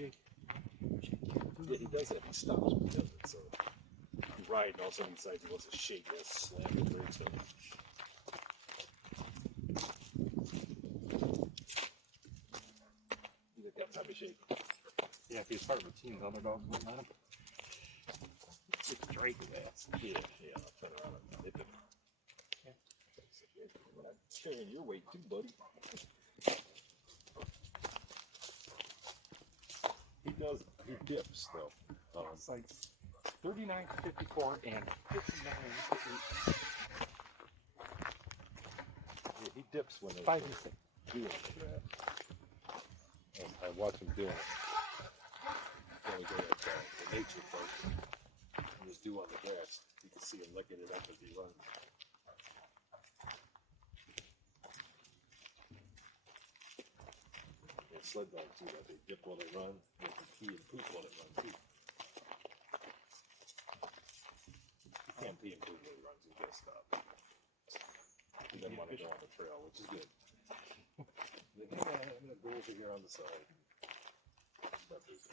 shake. Yeah, he does that. He stops when he does it. So he's riding, all of a sudden he decides he wants to shake. He has to slam the brakes on. You get that type of shake. Yeah, if he's part of a team, the other dogs wouldn't let him. It's Drake ass. Yeah, I'll turn around and hit him. I'm not carrying your weight too, buddy. He dips though. It's like 39 to 54 and 59 to 8. Yeah, he dips when they're 5 and 6. doing it. And I watch him doing it. Then we go at the nature park and just do on the grass. You can see him licking it up as he runs. And sled dogs do that. They dip while they run. They can pee and poop while they run too. You can't pee and poop while he runs. You gotta stop. He doesn't want to go on the trail, which is good. Then, I'm gonna go over here on the side. Stop this.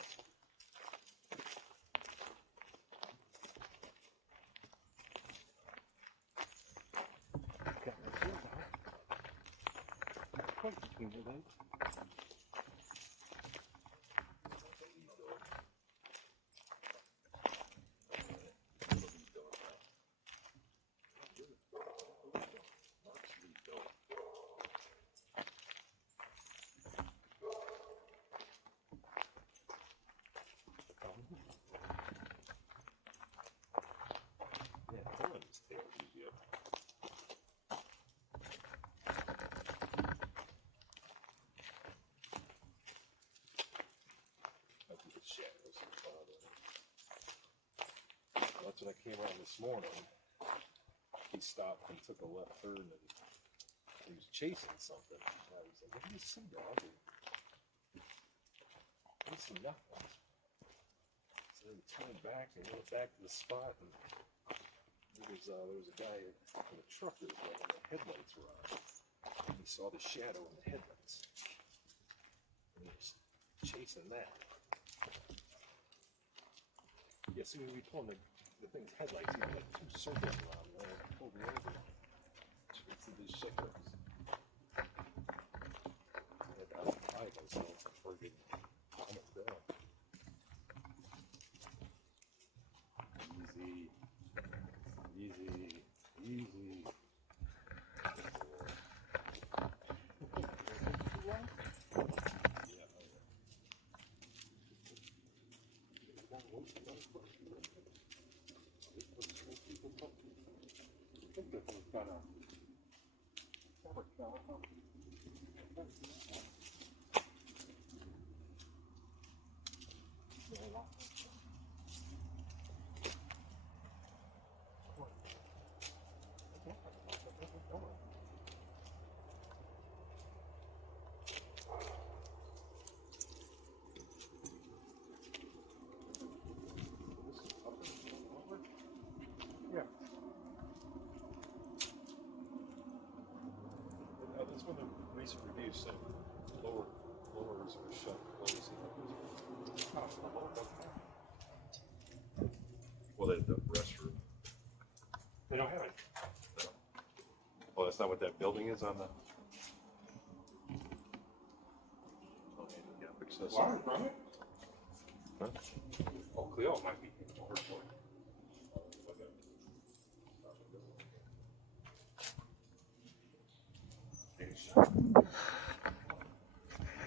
Quite between the legs. That's when I came around this morning. He stopped and took a left turn and he was chasing something. And I was like, what do you see, dog? I didn't see nothing. So he turned back and went back to the spot and there was a guy in a truck that was running, the headlights were on. And he saw the shadow in the headlights. And he was chasing that. Yeah, so when we pulled the thing's headlights, he had like 2 circles around there and pulled me over. Chasing these shakers. I had to hide myself before I could calm it down. Easy. That's when the recent reviews said lowers are shut close. Well, the restroom. They don't have it. No. Oh, that's not what that building is on the. Oh, yeah, fix this. Water from it? Huh? Oh, Cleo might be over for it.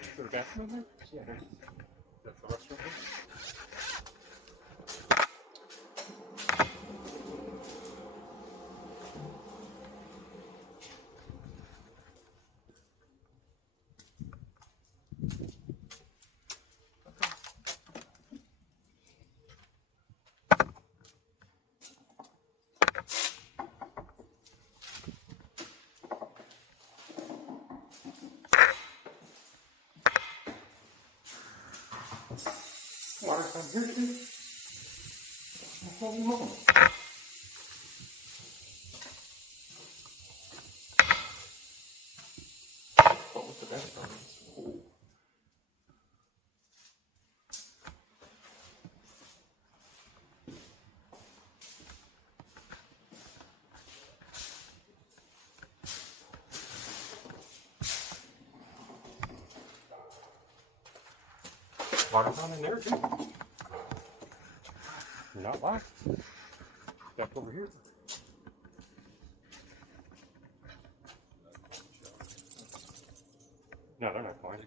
Is there a bathroom in there? Yeah. That's the restroom. Water from here too? Holy moly. What was the best from? Water's on in there too. You're not locked. Back over here. No, they're not going.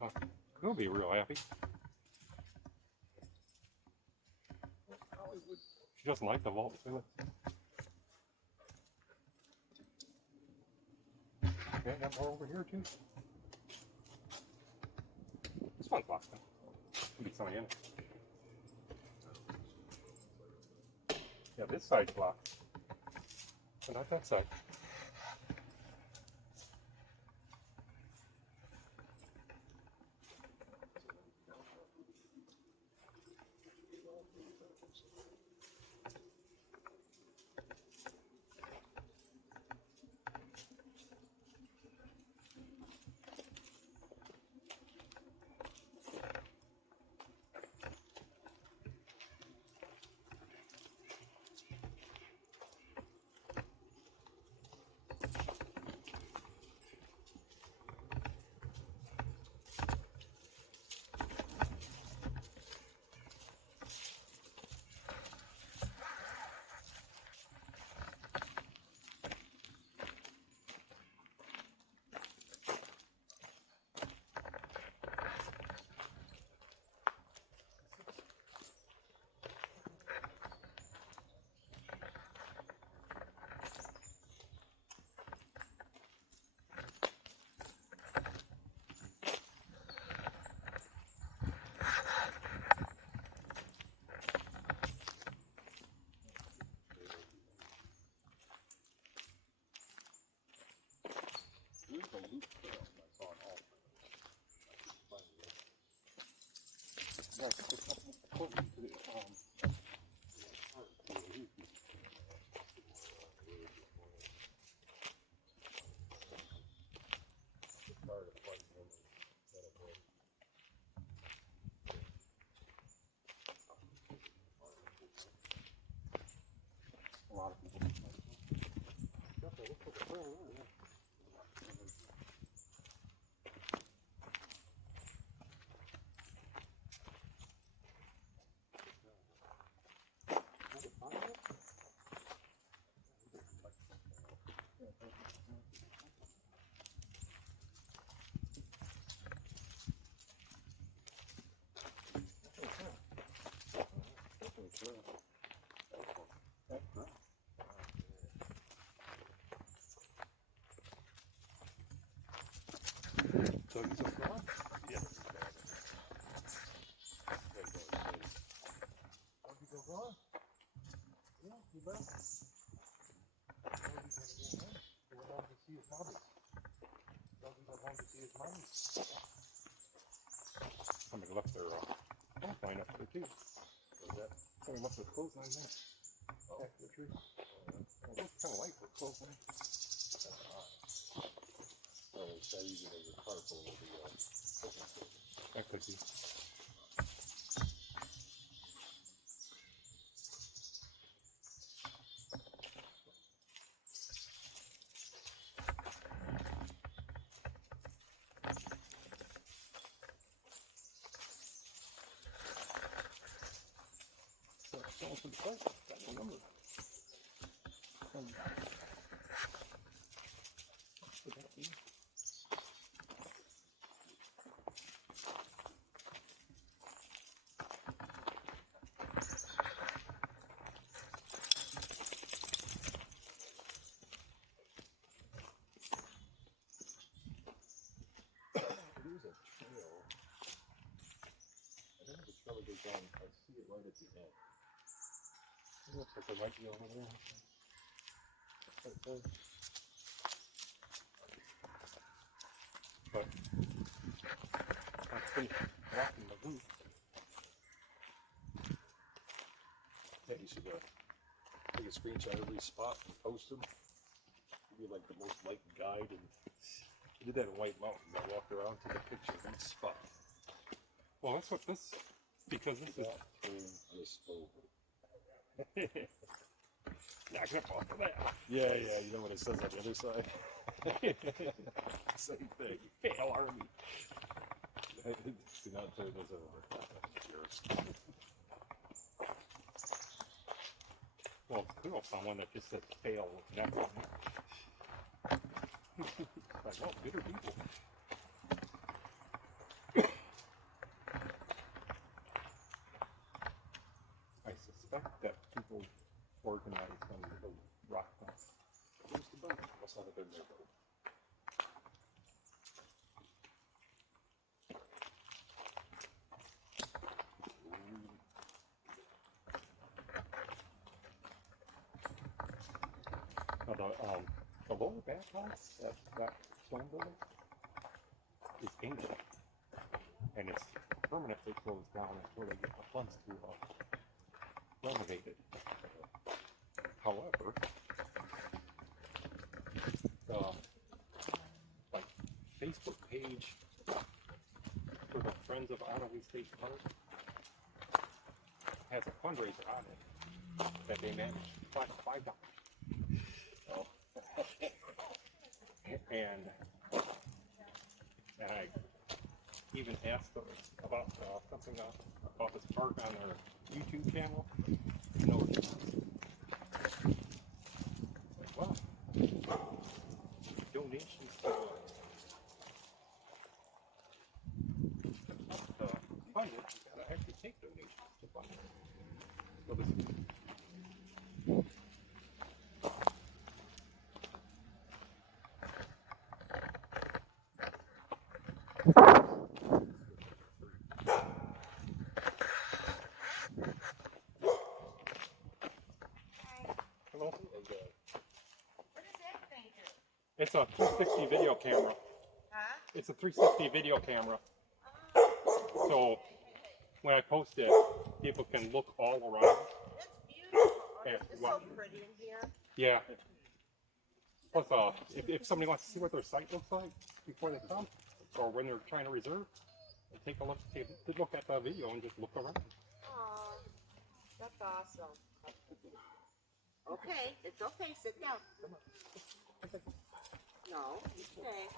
Oh, he'll be real happy. She doesn't like the vault toilet. Okay, I got more over here too. This one's locked though. Maybe somebody in it. Yeah, this side's locked. But not that side. A lot of people. Toby's up gone? Yes. Toby's up gone? Yeah, he left. Toby's gonna go home. He went home to see his hobbies. Toby went home to see his mommy. Somebody left their line up there too. Was that? Somebody left their clothesline there. Oh. Back to the tree. It looks kind of light for clothesline. That's odd. Oh, instead of using it as a carpool, it'll be That could be. So, going for the plate. Got the number. Would that be? There's a trail. I think the trail goes down. I see it right at the end. It looks like there might be over there. Right there. But I think blocking the roof. Yeah, you should take a screenshot of every spot and post them. You'd be like the most liked guide, and I did that in White Mountains. I walked around, took a picture of each spot. Well, that's what this, because this is. Through this stove. Knock it off of that. Yeah, you know what it says on the other side? Same thing. Fail army. Do not turn this over. Yours. Well, cool. Someone that just said fail with never. Like, well, bitter people. I suspect that people organize them to go rock them. Where's the boat? Must not have been their boat. Now, the lower back house, that stone building, is ancient. And it's permanently closed down until they get the funds to renovate it. However, the like Facebook page for the Friends of Onaway State Park has a fundraiser on it that they managed to collect $5. Oh. and I even asked them about something about this park on their YouTube channel. No response. Like, wow. Donations to fund it. You gotta actually take donations to fund it. So this hello? What does that thing do? It's a 360 video camera. Huh? It's a 360 video camera. So when I post it, people can look all around. That's beautiful. Yeah, It's what? so pretty in here. Yeah. Plus, if somebody wants to see what their site looks like before they come, or when they're trying to reserve, they take a look at the video and just look around. Aw, that's awesome. Okay, it's okay. Sit down. No, you stay.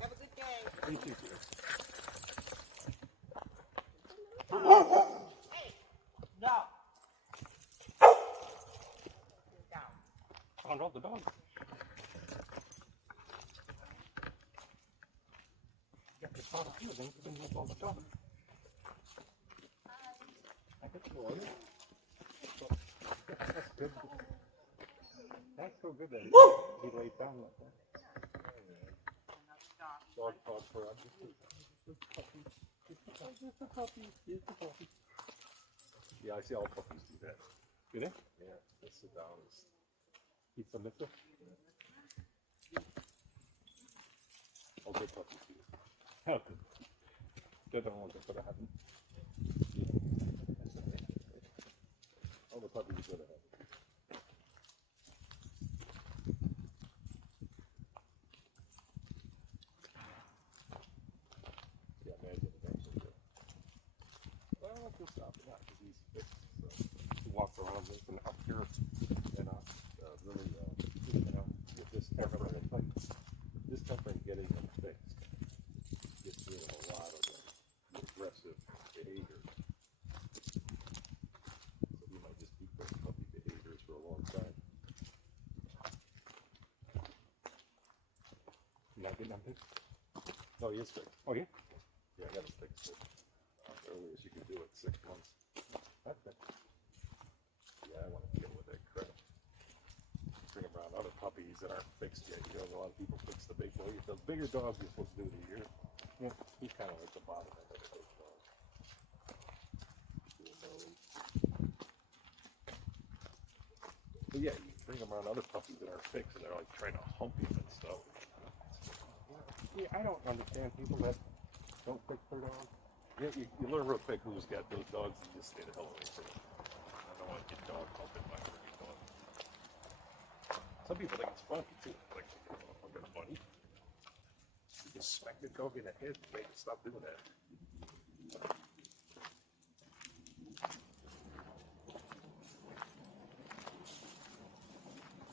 Have a good day. Thank you. Hey, no. Sit down. Found all the dogs. Yeah, they found a few of them. They've been with all the dogs. I think you are. That's good. That's so good that he laid down like that. Dog pod for us. Yeah, I see all puppies do that. Do they? Yeah, they sit down and Eat some mister? all good puppies do. Oh, good. They're the ones that could have happened. All the puppies are good at it. Yeah, imagine eventually. Well, let's just stop it now because he's fixed. So He walks around this and up here. and really, with this temper and this temper and getting them fixed gets rid of a lot of the aggressive behavior. So he might just keep those puppy behaviors for a long time. You're not getting them fixed? No, he is fixed. Oh, yeah? Yeah, I got to fix it. Early as you can do it, 6 months. That's good. Yeah, I want to deal with that crap. Bring around other puppies that aren't fixed yet. You know, a lot of people fix the big boy. The bigger dogs you're supposed to do it a year. Yeah, he's kind of like the bottom end of those dogs. But yeah, you bring them around other puppies that aren't fixed and they're like trying to hump you and stuff. Yeah, I don't understand people that don't fix their dogs. Yeah, you learn real quick who's got those dogs and just stay the hell away from them. I don't want to get dog humping by every dog. Some people think it's funny too. Like, fucking funny. You just smack the dog in the head and make it stop doing that.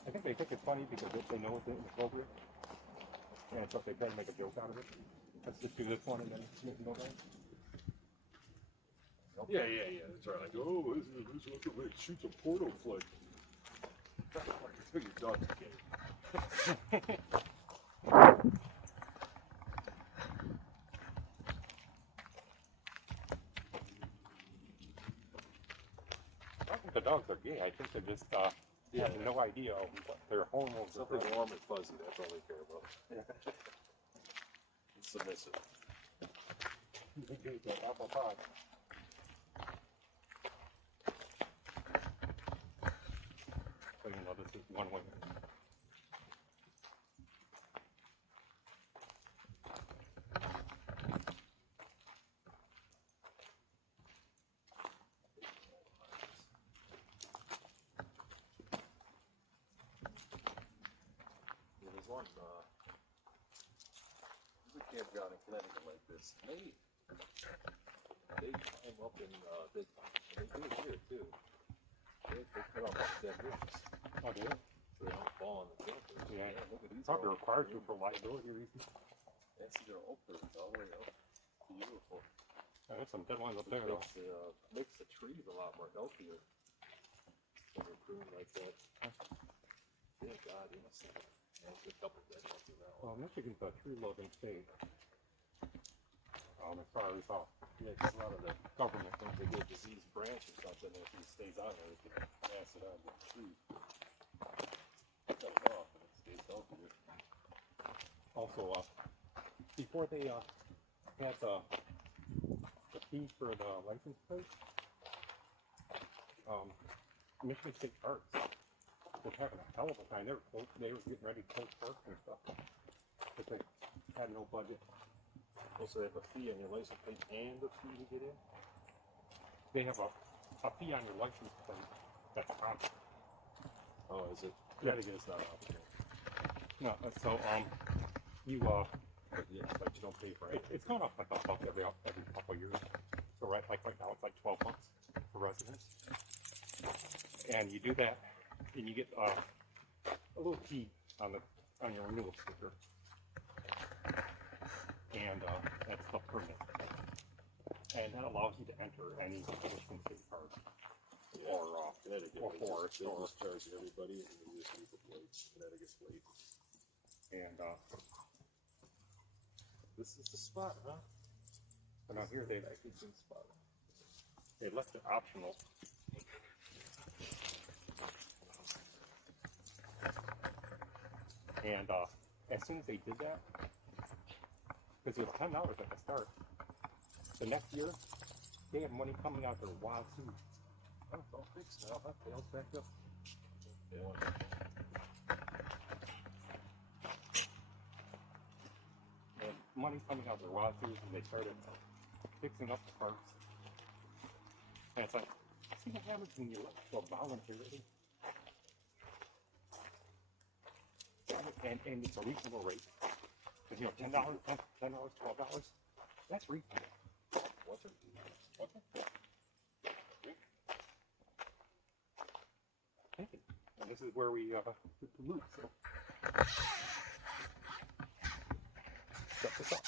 I think they think it's funny because they know it's inappropriate. And so they try to make a joke out of it. Let's just do this one and then go back. Yeah, that's right. I go, oh, this looks like shoots a portal flick. Your dog's gay. I don't think the dogs are gay. I think they just have no idea of what their hormones are. Something warm and fuzzy, that's all they care about. And submissive. Apple pie. So you know this is one way. There's one, there's a campground in Connecticut like this. They climb up in, they do it here too. They cut off dead roots. Oh, yeah. So they don't fall on the campers. Yeah. Look at these. Probably required to for liability reasons. Yeah, see their oak birds all the way up. Beautiful. There's some dead ones up there though. Makes the trees a lot more healthier when they're pruned like that. Yeah, God, you must have. Yeah, it's a couple dead ones in that one. Well, Michigan's a tree loving state. As far as Yeah, because a lot of the government. if they get a diseased branch or something, if it stays on there, it can pass it on to the tree. Cut it off and it stays healthier. Also, before they had the fee for the license plate, Michigan State Parks was having a hell of a time. They were getting ready to close parks and stuff, but they had no budget. Also, they have a fee on your license plate and a fee to get in? They have a fee on your license plate that's optional. Oh, is it? Yeah. Connecticut is not optional. No, so you But yeah, it's like you don't pay for it. it's gone up like a buck every couple of years. So right now it's like 12 bucks for residents, and you do that, and you get a little key on your renewal sticker, and that's the permit, and that allows you to enter any Michigan State Park or Connecticut, forest they or just charge everybody and they just leave the plates, Connecticut plates. and This is the spot, huh? and out here they Good spot. left it optional. And as soon as they did that, because it was $10 at the start, the next year they had money coming out their wild too. Oh, it's all fixed now, huh? Tails back up. Yeah. And money coming out their wild too, and they started fixing up the parks. And it's like, see what happens when you let go voluntarily. And it's a reasonable rate. Because, $10, $10, $12, that's reasonable. What's it? And this is where we put the loop. So. Set this up.